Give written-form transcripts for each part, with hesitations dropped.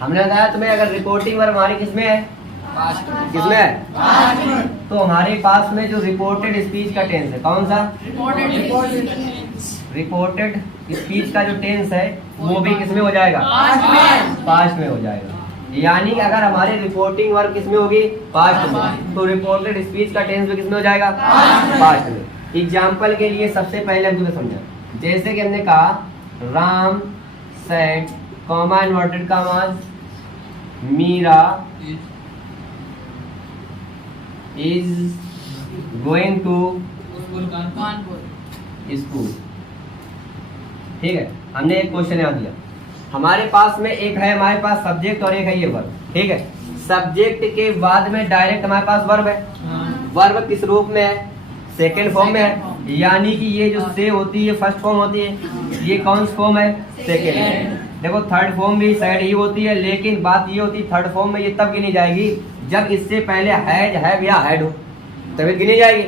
हमने बताया तुम्हें अगर रिपोर्टिंग वर्ब हमारी किसमें है, किसमें है, तो हमारे पास में जो रिपोर्टेड स्पीच का टेंस है कौन सा, रिपोर्टेड स्पीच का जो टेंस है वो भी किसमें हो जाएगा, पास्ट में हो जाएगा। यानी कि अगर हमारी रिपोर्टिंग वर्ब किसमें होगी, पास्ट में, तो रिपोर्टेड स्पीच का टेंस भी किसमें हो जाएगा, पास्ट में। एग्जाम्पल के लिए सबसे पहले हम तुम्हें समझा, जैसे कि हमने कहा Ram said comma inverted commas Meera is going to school. ठीक है, हमने एक क्वेश्चन यहाँ दिया, हमारे पास में एक है हमारे पास सब्जेक्ट और एक है ये वर्ब। ठीक है, सब्जेक्ट के बाद में डायरेक्ट हमारे पास वर्ब है, वर्ब किस रूप में है, सेकेंड फॉर्म में है। यानी कि ये जो से होती है फर्स्ट फॉर्म होती है, ये कौन सा फॉर्म है, सेकेंड। देखो थर्ड फॉर्म भी साइड ही होती है, लेकिन बात ये होती है थर्ड फॉर्म में ये तब गिनी जाएगी जब इससे पहले हैव या हैड हो, तभी गिनी जाएगी।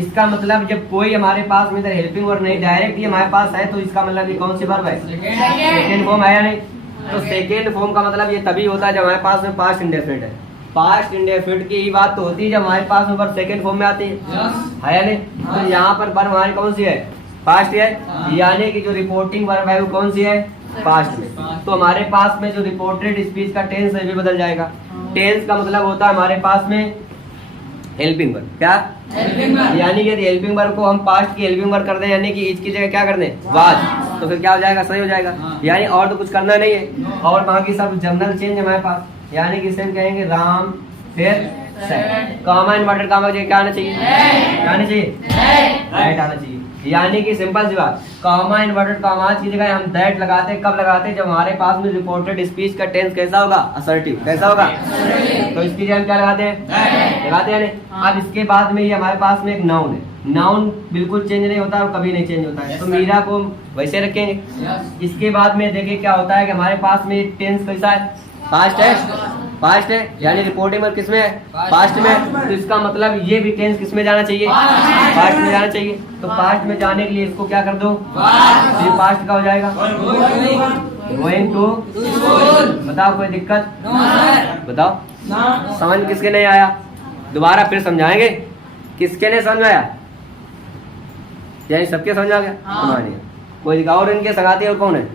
इसका मतलब जब कोई हमारे पास में इधर हेल्पिंग वर्ब नहीं, डायरेक्ट ये हमारे पास है, तो इसका मतलब ये कौन सी वर्ब है, सेकेंड फॉर्म है या नहीं। तो सेकेंड फॉर्म का मतलब ये तभी होता है जब हमारे पास में पास्ट इंडेफिनिट है। पास्ट इंडेफिनिट की ही बात तो होती है जब हमारे पास में वर्ब सेकेंड फॉर्म में आती है या नहीं। तो यहाँ पर वर्ब हमारी कौन सी है, पास्ट है, यानी कि जो रिपोर्टिंग वर्ब है वो कौन सी है, पास्ट में। तो हमारे पास में जो रिपोर्टेड स्पीच का टेंस है भी बदल जाएगा। टेंस का मतलब होता है हमारे पास में हेल्पिंग वर्ब, क्या यानी कि हेल्पिंग वर्ब को हम पास्ट की हेल्पिंग वर्ब कर दें, यानी कि इसकी जगह क्या कर दें, वाज, तो फिर क्या हो जाएगा, सही हो जाएगा। यानी और तो कुछ करना नहीं है, और बाकी सब जनरल चेंज है हमारे पास। यानी कि इसे हम कहेंगे राम फिर सेड कॉमा इन्वर्टेड कॉमा की क्या आना चाहिए, क्या आना चाहिए, दैट आना चाहिए। यानी कि सिंपल सी बात, कॉमा इन्वर्टेड कॉमा की जगह हम दैट लगाते हैं, कब लगाते हैं, जब हमारे पास में रिपोर्टेड स्पीच का टेंस कैसा होगा, असर्टिव, कैसा होगा, तो इसकी जगह हम क्या लगाते हैं, लगाते हैं नहीं। अब इसके बाद में ये हमारे पास में एक नाउन है, नाउन बिल्कुल चेंज नहीं होता और कभी नहीं चेंज होता है, तो मीरा को वैसे रखेंगे। इसके बाद में देखिए क्या होता है कि हमारे पास में टेंस कैसा है, पास्ट है, पास्ट है, यानी रिपोर्टिंग वर्ब किसमें है, पास्ट में। तो इसका मतलब ये भी टेंस किसमें जाना चाहिए, पास्ट में जाना चाहिए। तो पास्ट में जाने के लिए इसको क्या कर दो, ये पास्ट का हो जाएगा, गोइंग टू। बताओ कोई दिक्कत, बताओ, समझ किसके नहीं आया, दोबारा फिर समझाएंगे, किसके नहीं समझ आया, यानी सबके समझ आ गया, कोई दिखाओ। और इनके सगाती और कौन है,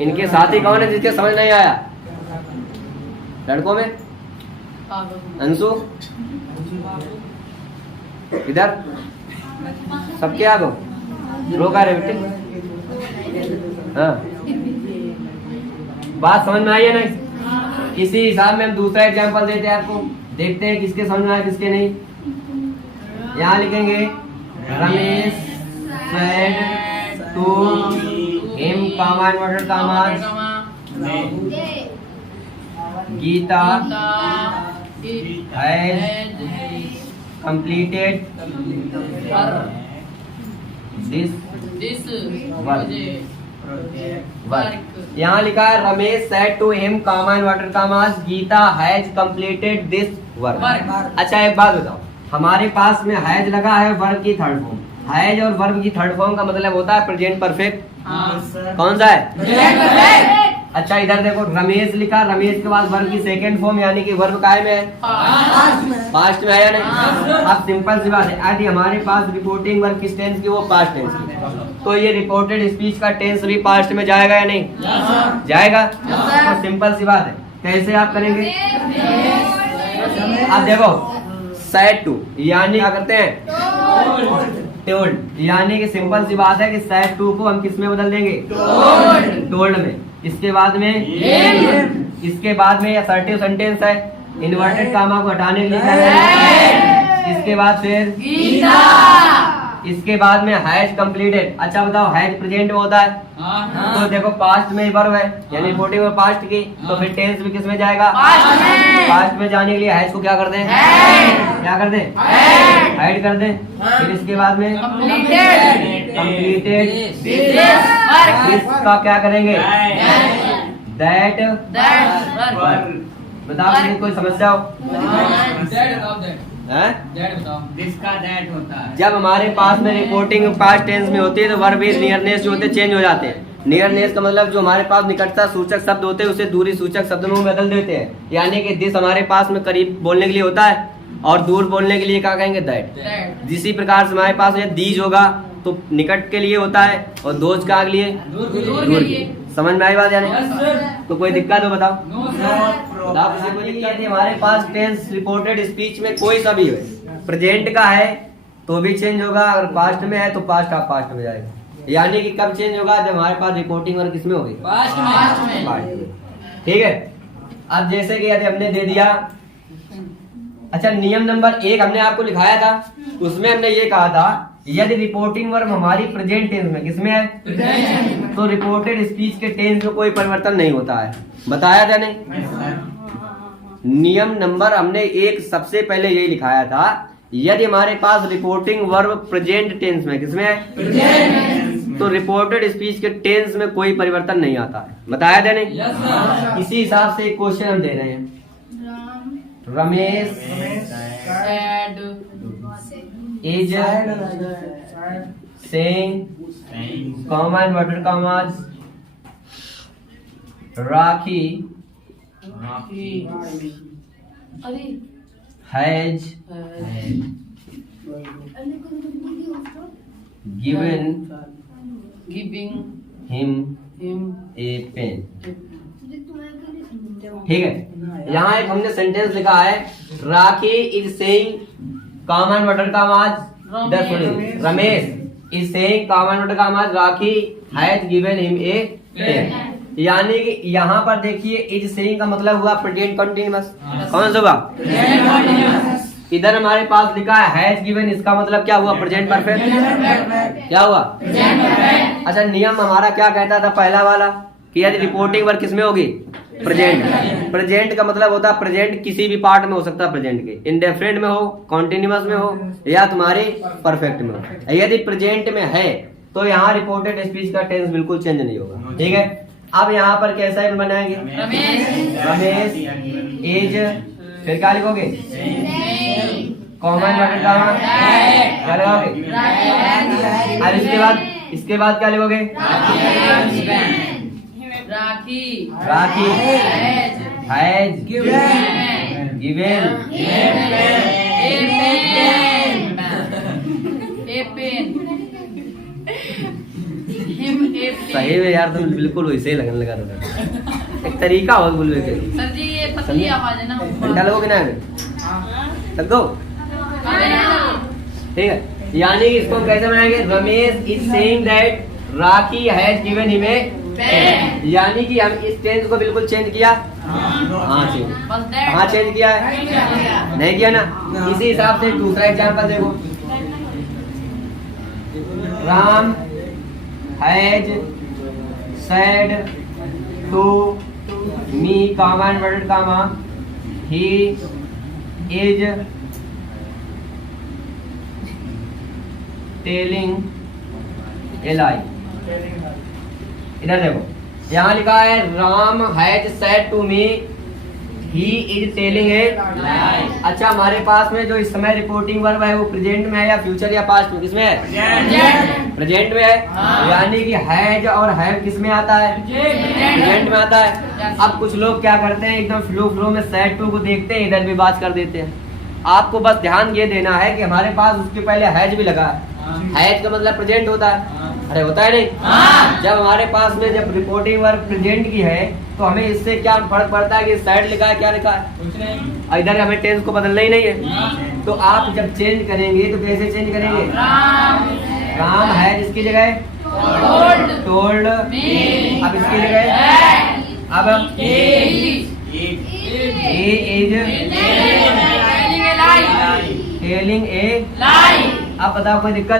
इनके साथी कौन है जिसके समझ नहीं आया, लड़कों में अंशु, इधर सबके आगो रोका रे बेटे, हाँ बात समझ में आई है नहीं। इसी हिसाब में हम दूसरा एग्जांपल देते हैं आपको, देखते हैं किसके समझ में आया किसके नहीं। यहाँ लिखेंगे Ramesh said to him comma inverted commas Geeta has completed this work. यहाँ लिखा है Ramesh said to him comma inverted commas Geeta has completed this work. अच्छा एक बात बताओ, हमारे पास में हैज लगा है वर्ब की थर्ड फॉर्म, हैज और वर्ब की थर्ड फॉर्म का मतलब होता है प्रेजेंट परफेक्ट। कौन सा है, अच्छा इधर देखो रमेश लिखा, रमेश के बाद वर्ब की सेकंड फॉर्म यानी कि वर्ब काय में है, पास्ट में है या नहीं। अब सिंपल सी बात है, यदि हमारे पास रिपोर्टिंग वर्ब किस टेंस की, वो पास्ट टेंस की, तो ये रिपोर्टेड स्पीच का टेंस भी पास्ट में जाएगा या नहीं, जाएगा। तो सिंपल सी बात है, कैसे आप करेंगे, अब देखो सेड टू यानी क्या करते हैं, टोल्ड, यानी कि सिंपल सी बात है कि सेड टू को हम किस में बदल देंगे, टोल्ड में। इसके बाद में इसके बाद में असर्टिव सेंटेंस है, इन्वर्टेड कॉमा को हटाने के लिए क्या है, इसके बाद फिर इसके बाद में हैज कंप्लीटेड। अच्छा बताओ हैज प्रेजेंट में होता है, तो देखो पास्ट में वर्ब है यानी रिपोर्टिंग में पास्ट की, तो फिर टेंस भी किस में जाएगा, पास्ट में जाने के लिए हैज को क्या कर दें, क्या कर दें, हाइड कर दें। फिर इसके बाद में कंप्लीटेड इसका क्या करेंगे, दैट। बताओ कोई समस्या हो, जिसका दैट होता है। जब हमारे पास में रिपोर्टिंग पास्ट टेंस में होती है तो वर्ब नियरनेस जो होते हैं चेंज हो जाते हैं। नियरनेस का मतलब जो हमारे पास निकटता सूचक शब्द होते हैं उसे दूरी सूचक शब्द में बदल देते हैं। यानी कि दिस हमारे पास में करीब बोलने के लिए होता है और दूर बोलने के लिए क्या कहेंगे, दैट। जिसी प्रकार से हमारे पास ये दीज होगा तो निकट के लिए होता है और दोज का के लिए दूर के लिए। समझ में आई बात यानी? तो कोई दिक्कत हो बताओ? बताओ किसी को दिक्कत है? हमारे पास टेंस रिपोर्टेड स्पीच में कोई सा भी हो, प्रेजेंट का है तो भी चेंज होगा, अगर पास्ट में है तो पास्ट आप पास्ट में जाएगा। यानी कि कब चेंज होगा, जब हमारे पास रिपोर्टिंग वर्क किसमें होगी, पास्ट में। ठीक है। अब जैसे कि यदि हमने दे दिया, अच्छा नियम नंबर 1 हमने आपको लिखाया था, उसमें हमने ये कहा था यदि रिपोर्टिंग वर्ब हमारी प्रेजेंट टेंस में किसमें है, तो रिपोर्टेड स्पीच के टेंस में कोई परिवर्तन नहीं होता है। बताया था नहीं? नियम नंबर हमने 1 सबसे पहले यही लिखाया था, यदि हमारे पास रिपोर्टिंग वर्ब प्रेजेंट टेंस में किसमें है, तो रिपोर्टेड स्पीच के टेंस में कोई परिवर्तन नहीं आता है। बताया था नहीं? इसी हिसाब से एक क्वेश्चन हम दे रहे हैं। Ramesh is saying comma inverted commas Rakhi has giving him a pen। ठीक है। यहाँ एक हमने सेंटेंस लिखा है, Rakhi is saying comma inverted commas, Ramesh is saying comma inverted commas Rakhi has given him a pen. यानी कि यहाँ पर देखिए इज सेइंग का मतलब हुआ प्रेजेंट कंटीन्यूअस। कौन सा हुआ? इधर हमारे पास लिखा है हैज गिवन, इसका मतलब क्या हुआ, प्रेजेंट परफेक्ट। क्या हुआ? अच्छा नियम हमारा क्या कहता था पहला वाला, कि यदि रिपोर्टिंग वर्क किसमें होगी, प्रेजेंट। प्रेजेंट का मतलब होता है प्रेजेंट किसी भी पार्ट में हो सकता है, प्रेजेंट के इंडेफिनिट में हो, कॉन्टिन्यूअस में हो या तुम्हारे परफेक्ट में हो। यदि प्रेजेंट में है तो यहाँ रिपोर्टेड स्पीच का टेंस बिल्कुल चेंज नहीं होगा। ठीक है। अब यहाँ पर कैसा बनाएंगे, रमेश इज, फिर क्या लिखोगे, कॉमन वर्ड का क्या लगाओगे, अब इसके बाद क्या लिखोगे, राखी हैज गिवन सही में यार, तुम बिल्कुल वैसे ही लगने लगा रहा। एक तरीका हो बोलने के। सर जी ये पतली आवाज है ना, घंटा लगोगे ना लग दो। ठीक है। यानी इसको हम कैसे बनाएंगे, Ramesh is saying that Rakhi has given him a pen. यानी कि हम इस टेंस को बिल्कुल चेंज किया। हाँ चेंज किया है, नहीं किया ना। इसी हिसाब से दूसरा एग्जांपल देखो, Ram has said to me comma inverted comma he is telling a lie। इधर देखो, यहाँ लिखा है Ram has said to me he is telling a lie। अच्छा हमारे पास में जो इस समय रिपोर्टिंग वर्ब है वो प्रेजेंट में है या फ्यूचर या पास्ट में, किसमें है, प्रेजेंट में है। यानी कि हैज और हैव किस में आता है, प्रेजेंट में आता है। अब कुछ लोग क्या करते हैं, एकदम फ्लो में सेड टू को देखते हैं, इधर भी बात कर देते हैं। आपको बस ध्यान ये देना है कि हमारे पास उसके पहले हैज भी लगा है। हैज का मतलब प्रेजेंट होता है, अरे होता है नहीं। जब हमारे पास में जब रिपोर्टिंग वर्ब प्रेजेंट की है तो हमें इससे क्या फर्क पड़ता है कि साइड लिखा है क्या लिखा है, इधर हमें टेंस को बदलना ही नहीं है। तो आप जब चेंज करेंगे तो कैसे चेंज करेंगे, राम है जिसकी जगह टोल्ड, अब इसकी जगह अब टेलिंग ए। अब बताओ कोई दिक्कत?